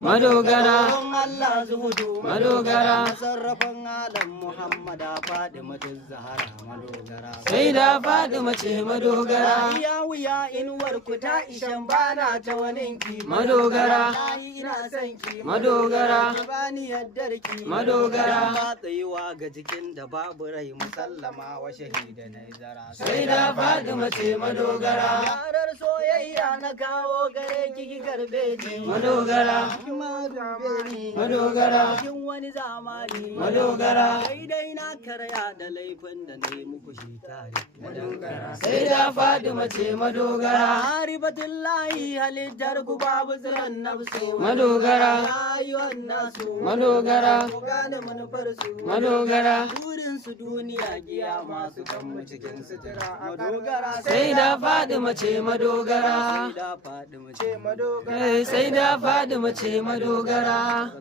madogara Allah zuhudu madogara sarrafan alam Muhammada Fadimatul Zahara madogara sai da Fadima ce madogara ya wuya inuwar ku ta ishan bana ta waninki madogara ina son ki madogara bani yaddarki madogara ba tsayuwa ga jikin da babu rai musallama wa shahida na zara sai da Fadima ce madogara yarar soyayya na kawo gare ki karbe ji madogara madogara cikin wani zamani madogara dai na karya da laifin da na yi muku shi tare madogara sai da Fadima ce madogara haribatullahi halittar ku babu tsiran nafsu madogara rayuwar nasu madogara ku gane manufar su madogara burin su duniya giya masu kanmu cikin sutura madogara sai da Fadima ce madogara da Fadima ce madogara sai da Fadima ce madogara